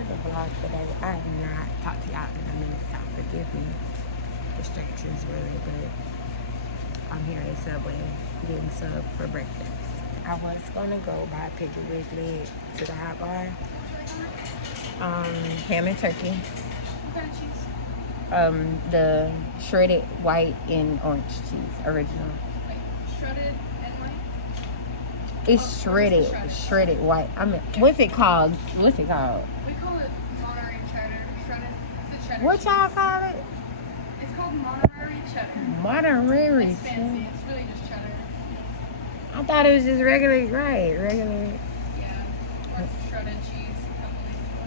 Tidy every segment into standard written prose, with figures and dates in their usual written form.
try to vlog today. I have not talked to y'all in a minute, so forgive me. Distractions really, but I'm here at Subway getting sub for breakfast. I was gonna go by Piggly Wiggly to the hot bar. Ham and turkey. What kind of cheese? The shredded white and orange cheese, original. Like shredded and white? It's shredded white. I mean, what's it called? We call it Monterey cheddar. Shredded. It's a cheddar What cheese. y'all call it? It's called Monterey cheddar. Monterey. It's fancy. It's really just cheddar. I thought it was just regular, right? Regular. Yeah. Or it's shredded cheese. A couple names for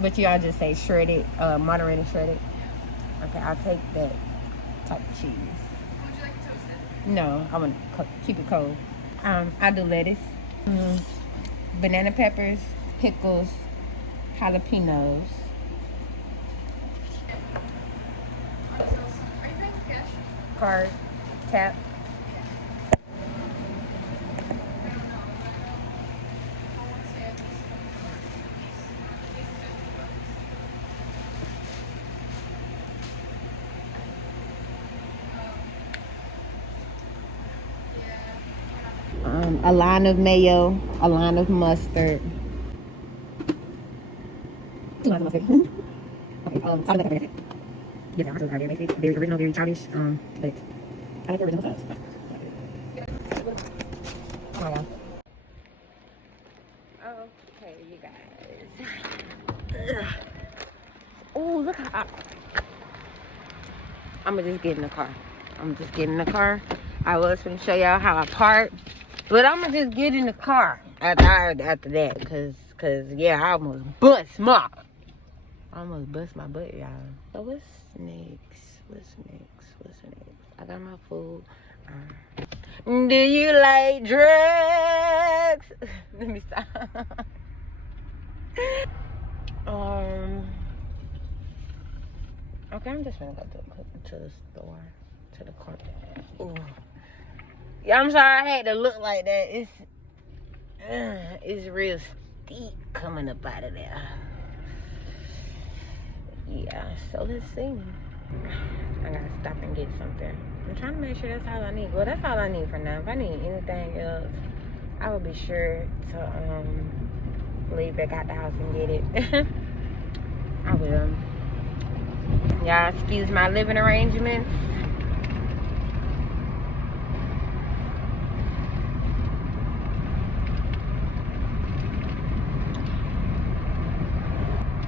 it. But y'all just say shredded, Monterey shredded. Yeah. Okay, I'll take that type of cheese. Would you like it toasted? No, I want to keep it cold. I do lettuce, banana peppers, pickles, jalapenos. Are you paying cash? Card, tap. I don't know. I want to say at least $50. A line of mayo, a line of mustard. 2 lines of mustard. Okay, salt and pepper. Yes, I'm very basic, very original, very childish. But I like the original sauce. Oh, wow. Okay, you guys. Oh, look how I'm gonna just get in the car. I was gonna show y'all how I park, but I'm gonna just get in the car after that, cause yeah, I almost bust my butt, y'all. So what's next? I got my food. Do you like drugs? Let me stop. Okay, I'm just gonna go to the store, to the car. Ooh. Yeah, I'm sorry I had to look like that. It's real steep coming up out of there. Yeah, so let's see. I gotta stop and get something. I'm trying to make sure that's all I need. Well, that's all I need for now. If I need anything else, I will be sure to leave back out the house and get it. I will. Y'all excuse my living arrangements.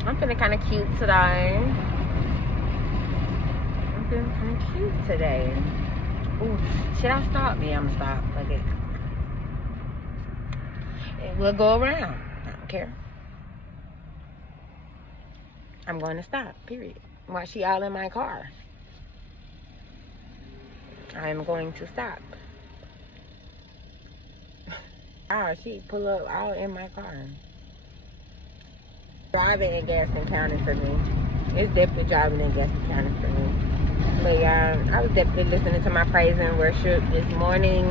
I'm feeling kind of cute today. Ooh, should I stop? Yeah, I'm gonna stop. Okay. And we'll go around. I don't care. I'm going to stop, period. While she all in my car, I am going to stop. She pull up all in my car. Driving and Gaston County for me. It's definitely driving and Gaston County for me. But yeah, I was definitely listening to my praise and worship this morning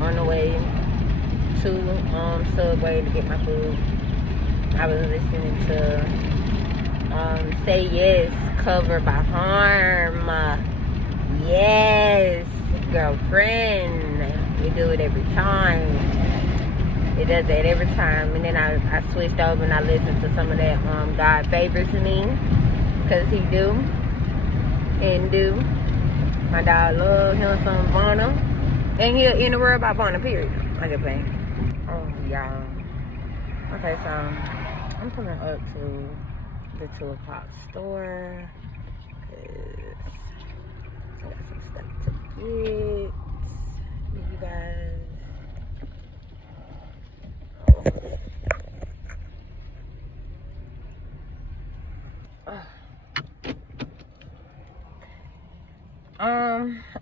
on the way to Subway to get my food. I was listening to Say Yes, cover by Harm. Yes, girlfriend. We do it every time. It does that every time. And then I switched over and I listened to some of that God Favors Me. Because he do. And do. My dog love him some Vanna. And he'll in the world about Vanna, period. I just playing. Oh, y'all. Okay, so I'm coming up to the 2 o'clock store. Cause I got some stuff to get. You guys.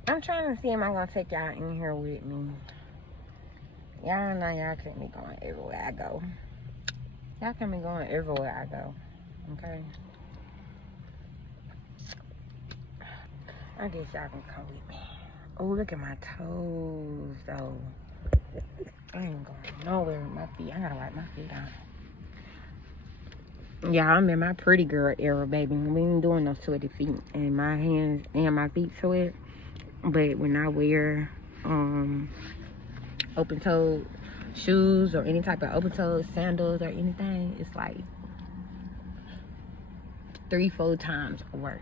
I'm trying to see if I'm gonna take y'all in here with me. Y'all know y'all can't be going everywhere I go. Y'all can be going everywhere I go. Okay? I guess y'all can come with me. Oh, look at my toes, though. I ain't going nowhere with my feet. I gotta wipe my feet out. Yeah, I'm in my pretty girl era, baby. We ain't doing no sweaty feet, and my hands and my feet sweat. But when I wear open toed shoes or any type of open toed sandals or anything, it's like 3-4 times worse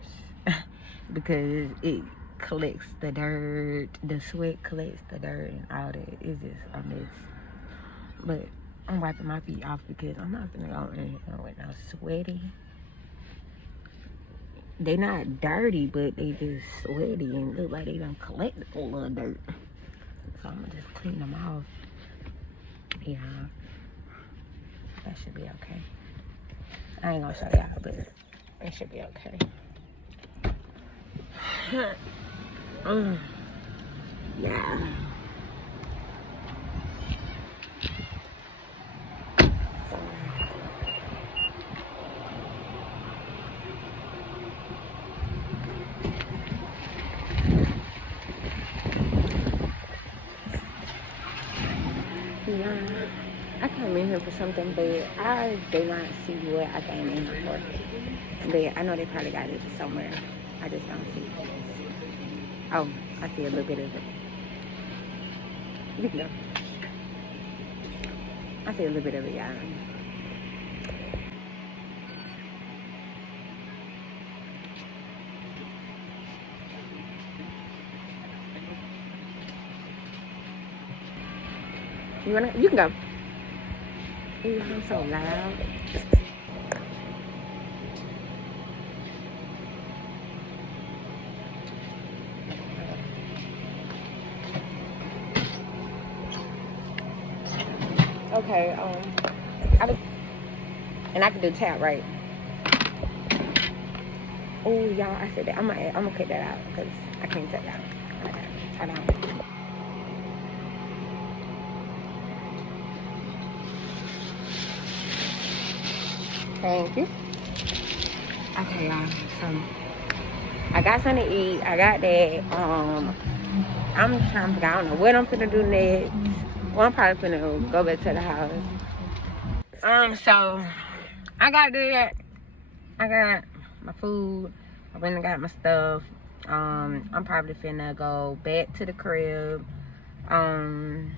because it collects the dirt, the sweat collects the dirt and all that. It's just a mess. But I'm wiping my feet off because I'm not gonna go in here with no sweaty. They not dirty, but they just sweaty and look like they done collected a little dirt. So I'm gonna just clean them off. Yeah, that should be okay. I ain't gonna show y'all, but it should be okay. Yeah. Yeah, I came in here for something, but I do not see what I came in here for. But I know they probably got it somewhere. I just don't see it. Oh, I see a little bit of it. You can go. I see a little bit of it, y'all. You can go. Ooh, I'm so loud. Okay, and I can do tap, right? Oh, y'all, I said that. I'm gonna cut that out because I can't tap that. Okay, hold on. Thank you. Okay, y'all. So I got something to eat. I got that. I'm trying to figure. I don't know what I'm finna do next. Well, I'm probably finna go back to the house. So I got that. I got my food. I went and got my stuff. I'm probably finna go back to the crib. And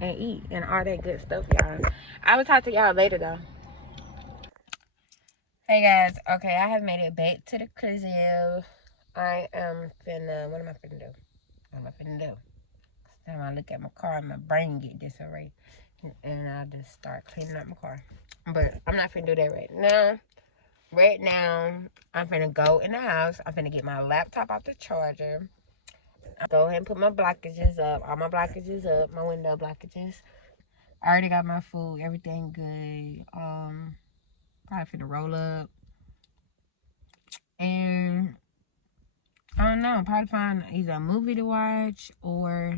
eat and all that good stuff, y'all. I will talk to y'all later though. Hey guys, okay, I have made it back to the crib. I am finna, what am I finna do? What am I finna do? Every time I look at my car, my brain get disarray. And I just start cleaning up my car. But I'm not finna do that right now. Right now, I'm finna go in the house. I'm finna get my laptop off the charger. I'll go ahead and put my blockages up. All my blockages up, my window blockages. I already got my food, everything good. Probably finna roll up. And I don't know, probably find either a movie to watch or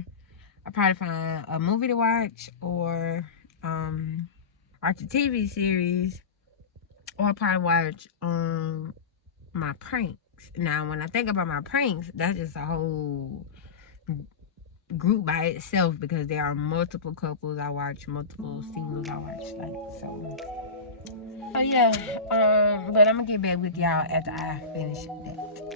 watch a TV series or probably watch my pranks. Now when I think about my pranks, that's just a whole group by itself because there are multiple couples I watch, multiple singles I watch, like so. So yeah, but I'm gonna get back with y'all after I finish that.